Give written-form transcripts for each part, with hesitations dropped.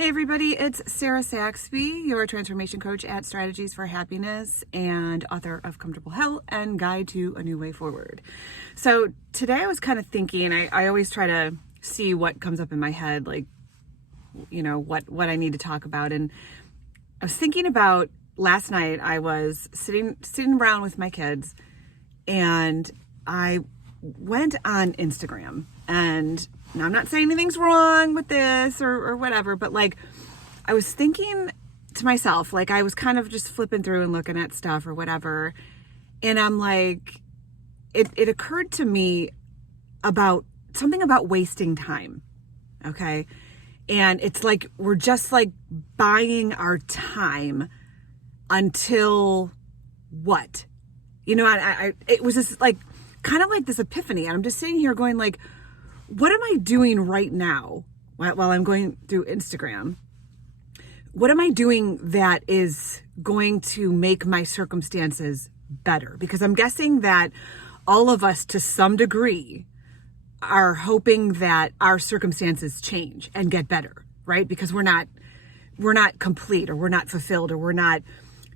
Hey everybody, it's Sarah Saxby, your transformation coach at Strategies for Happiness and author of Comfortable Hell and Guide to a New Way Forward. So today I was kind of thinking, I always try to see what comes up in my head, like, you know, what I need to talk about. And I was thinking about last night. I was sitting around with my kids and I went on Instagram, and now I'm not saying anything's wrong with this or whatever, but like I was thinking to myself, like I was kind of just flipping through and looking at stuff or whatever. And I'm like, it occurred to me about something about wasting time. Okay. And it's like, we're just like buying our time until what? You know, it was just like, kind of like this epiphany. And I'm just sitting here going like, what am I doing right now while I'm going through Instagram? What am I doing that is going to make my circumstances better? Because I'm guessing that all of us to some degree are hoping that our circumstances change and get better, right? Because we're not complete, or we're not fulfilled, or we're not,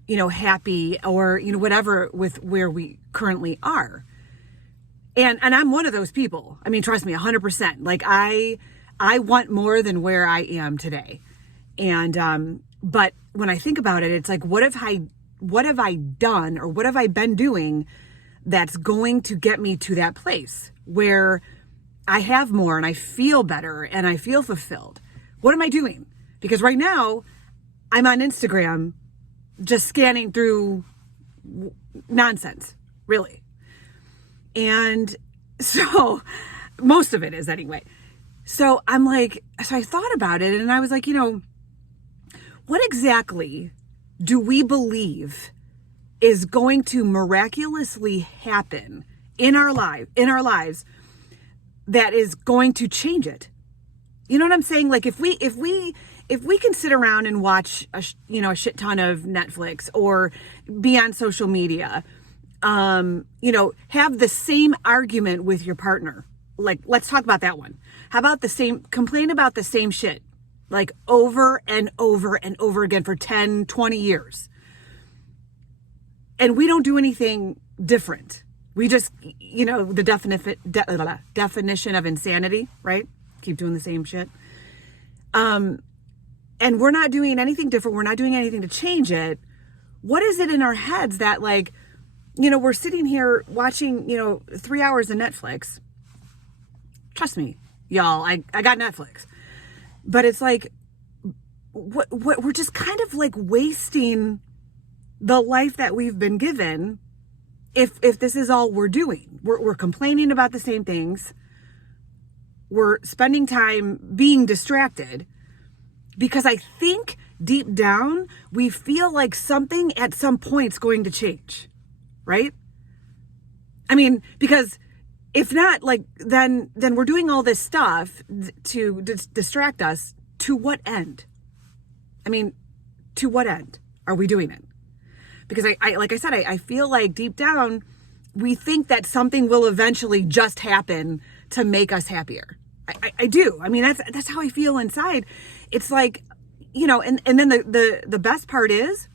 happy, or, whatever with where we currently are. And I'm one of those people. I mean, trust me, 100%. Like I want more than where I am today. And, but when I think about it, it's like, what have I done, or what have I been doing that's going to get me to that place where I have more and I feel better and I feel fulfilled? What am I doing? Because right now I'm on Instagram just scanning through nonsense, really. And so most of it is anyway. So I'm like, so I thought about it and I was like, what exactly do we believe is going to miraculously happen in our lives that is going to change it? You know what I'm saying? Like if we can sit around and watch a shit ton of Netflix or be on social media, have the same argument with your partner. Like, let's talk about that one. How about complain about the same shit, like over and over and over again for 10, 20 years. And we don't do anything different. We just, the definition of insanity, right? Keep doing the same shit. And we're not doing anything different. We're not doing anything to change it. What is it in our heads that like, we're sitting here watching, 3 hours of Netflix. Trust me, y'all, I got Netflix. But it's like, what we're just kind of like wasting the life that we've been given if this is all we're doing. We're complaining about the same things. We're spending time being distracted because I think deep down, we feel like something at some point is going to change. Right? I mean, because if not, like, then we're doing all this stuff to distract us. To what end? I mean, to what end are we doing it? Because I feel like deep down, we think that something will eventually just happen to make us happier. I do. I mean, that's how I feel inside. It's like, and then the best part is,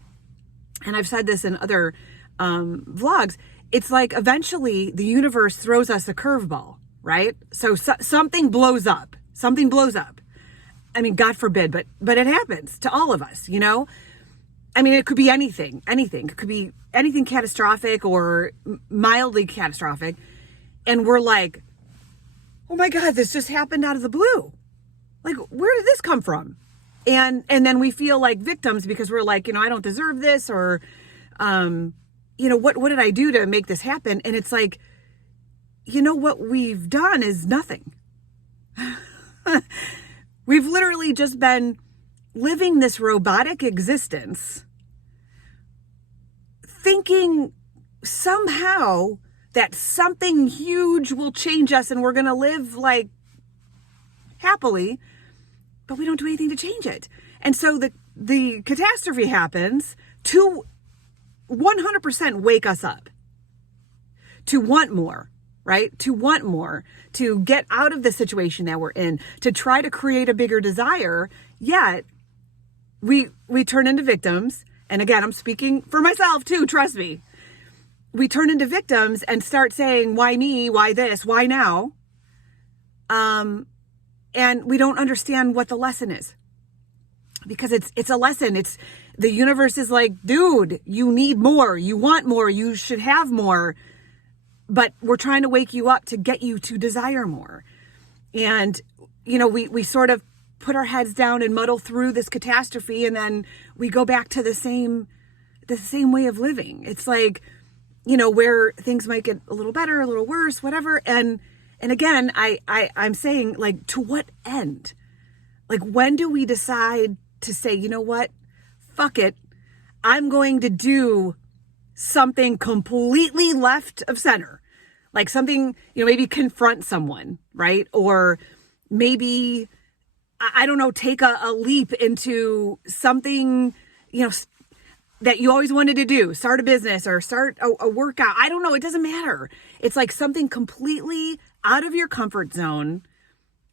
and I've said this in other vlogs, it's like eventually the universe throws us a curveball, right? So something blows up. I mean, God forbid, but it happens to all of us, I mean, it could be anything. It could be anything catastrophic or mildly catastrophic. And we're like, oh my God, this just happened out of the blue. Like, where did this come from? And then we feel like victims because we're like, I don't deserve this, or, what did I do to make this happen? And it's like, what we've done is nothing. We've literally just been living this robotic existence, thinking somehow that something huge will change us and we're going to live like happily, but we don't do anything to change it. And so the catastrophe happens to 100% wake us up to want more, right? To want more, to get out of the situation that we're in, to try to create a bigger desire. Yet we turn into victims. And again, I'm speaking for myself too, trust me. We turn into victims and start saying, why me? Why this? Why now? And we don't understand what the lesson is, because it's a lesson. It's the universe is like, dude, you need more. You want more. You should have more. But we're trying to wake you up to get you to desire more. And, we sort of put our heads down and muddle through this catastrophe. And then we go back to the same way of living. It's like, where things might get a little better, a little worse, whatever. And again, I'm saying, like, to what end? Like, when do we decide to say, you know what? Fuck it. I'm going to do something completely left of center. Like something, maybe confront someone, right? Or maybe, I don't know, take a leap into something, that you always wanted to do. Start a business or start a workout. I don't know. It doesn't matter. It's like something completely out of your comfort zone.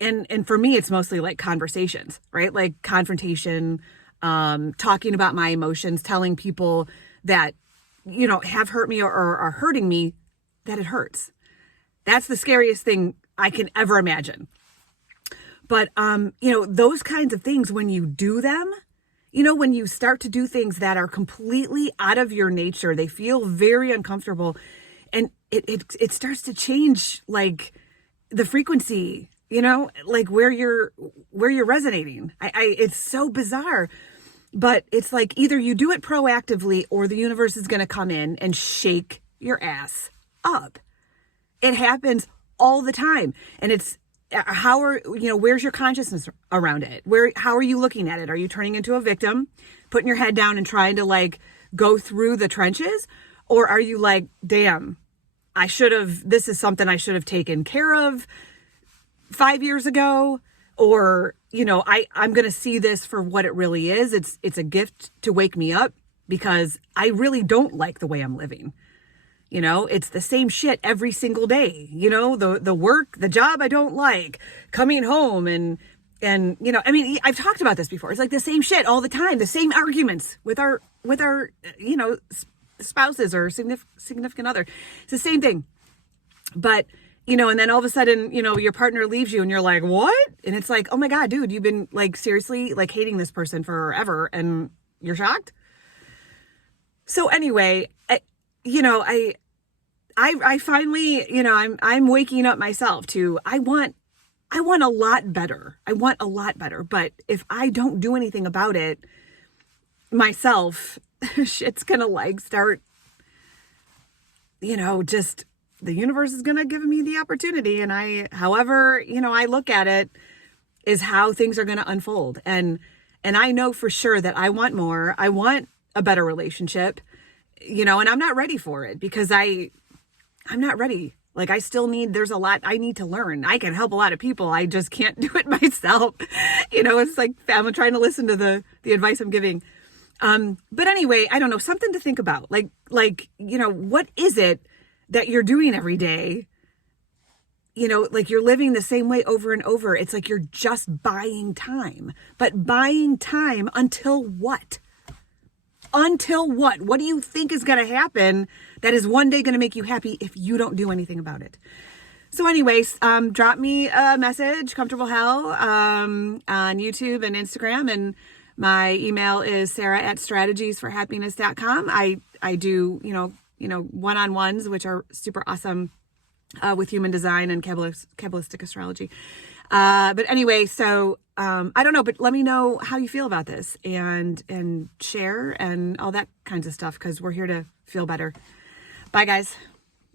And for me, it's mostly like conversations, right? Like confrontation, talking about my emotions, telling people that, have hurt me or are hurting me, that it hurts. That's the scariest thing I can ever imagine. But, those kinds of things, when you do them, when you start to do things that are completely out of your nature, they feel very uncomfortable, and it starts to change, like, the frequency, like where you're resonating. It's so bizarre, but it's like either you do it proactively or the universe is going to come in and shake your ass up. It happens all the time. And it's, where's your consciousness around it? How are you looking at it? Are you turning into a victim, putting your head down and trying to like go through the trenches? Or are you like, damn, this is something I should have taken care of 5 years ago? Or, I'm going to see this for what it really is. It's a gift to wake me up, because I really don't like the way I'm living. It's the same shit every single day, the work, the job I don't like, coming home and, I've talked about this before. It's like the same shit all the time, the same arguments with our, spouses or significant other. It's the same thing. But, and then all of a sudden, your partner leaves you and you're like, what? And it's like, oh my God, dude, you've been like seriously like hating this person forever and you're shocked. So anyway, I finally, I'm waking up myself to, I want a lot better. I want a lot better. But if I don't do anything about it myself, shit's gonna like start, just the universe is gonna give me the opportunity. And however, I look at it is how things are gonna unfold. And I know for sure that I want more. I want a better relationship, and I'm not ready for it because I'm not ready. Like there's a lot I need to learn. I can help a lot of people. I just can't do it myself. It's like I'm trying to listen to the advice I'm giving. But anyway, I don't know, something to think about. Like, what is it that you're doing every day? Like you're living the same way over and over. It's like you're just buying time. But buying time until what? Until what? What do you think is going to happen that is one day going to make you happy if you don't do anything about it? So anyways, drop me a message, Comfortable Hell, on YouTube and Instagram. And my email is sarah@strategiesforhappiness.com. I do, one-on-ones, which are super awesome, with human design and Kabbalistic astrology. But anyway, so, I don't know, but let me know how you feel about this and share and all that kinds of stuff, because we're here to feel better. Bye guys.